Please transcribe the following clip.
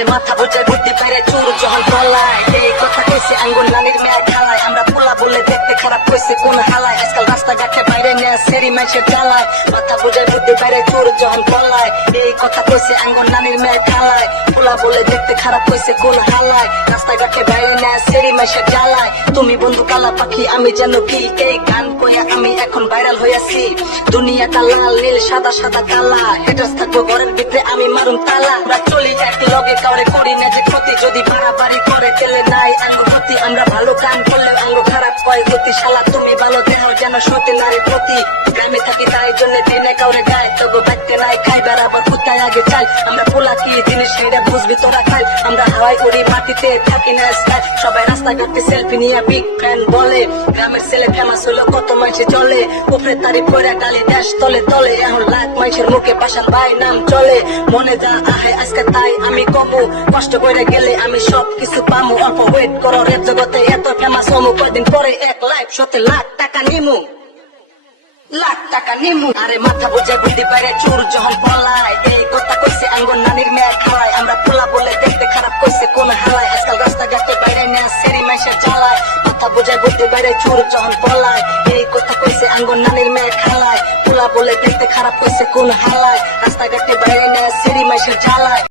আরে মাথা বোঝায় বুদ্ধি বাইরে চোর যখন পলায়, এই কথা কইছে আঙ্গুল নানির মেয়া খালায়। আমরা পোলা বলে দেখতে খারাপ কইছে কোন হালায়, আজকাল রাস্তাঘাটে বাইরে নেয়া সেরি মাইসের জ্বালায়। মাথা বোঝায় বুদ্ধি বাইরে চোর যখন পলায়, এই কথা কইছে আঙ্গুল নানির মেয়া খালায়। পোলা বলে দেখতে খারাপ কইছে কোন হালায়, রাস্তাঘাটে বাইরে নেয়া সেরি মাইসের জ্বালায়। তুমি বন্ধু কালা পাখি আমি যেন কি, এই গান কইয়া আমি এখন ভাইরাল হইয়াছি। দুনিয়াটা লাল নীল সাদা সাদা কালা, হেটার্স থাকবো ঘরের ভিতরে আমি মারুন তালা। আমরা চলি এক লগে কাউরে করি না যে ক্ষতি, যদি বাড়াবাড়ি করে তেলে নাই আঙ্গুর ক্ষতি। আমরা ভালো কাম করলে আঙ্গুর খারাপ কয় গতি, শালা তুমি ভালো দেহ যেন সতী নারীর প্রতি। গ্রামে থাকি তাই জন্য দিনে কাউরে গায়, তবু বাচ্চা নাই খাই বেড়াবার কোথায় আগে চাই। আমরা পোলা কি জিনিস সেটা বুঝবি তোরা খাই, আমরা হাওয়াই উড়ি মাটিতে থাকি না স্টাইল। সবাই রাস্তাঘাটে সেলফি নিয়ে বিগ ফ্যান বলে, গ্রামের ছেলে ফেমাস হলো কত মাইসে চলে। উপরে তারিফ করে ডালি দেশ তলে তলে, এখন লাখ মাইসের মুখে পাশান ভাই নাম চলে। মনে যা আহে আজকে তাই আমি কমু, কষ্ট করে গেলে আমি সব কিছু পামু। অল্প ওয়েট করো রেপ জগতে এত ফেমাস হমু, কয়দিন পরে এক লাইফ সতে লাখ টাকা নিমু, লাখ টাকা নিমু। আরে মাথা বোঝায় বুদ্ধি বাইরে চোর যখন পলায়, এই কথা কইছে আঙ্গুর নানির মেয়া খালায়। আমরা পোলা বলে দেখতে খারাপ কইছে কোন হালায়, আজকাল রাস্তাঘাটে বাইরে নেয়া সেরি মাইসের জ্বালায়। মাথা বোঝায় বুদ্ধি বাইরে চোর যখন পলায়, এই কথা কইছে আঙ্গুর নানির মেয়া খালায়। পোলা বলে দেখতে খারাপ কইছে কোন হালায়, রাস্তাঘাটে বাইরে নেয়া সেরি মাইসের জ্বালায়।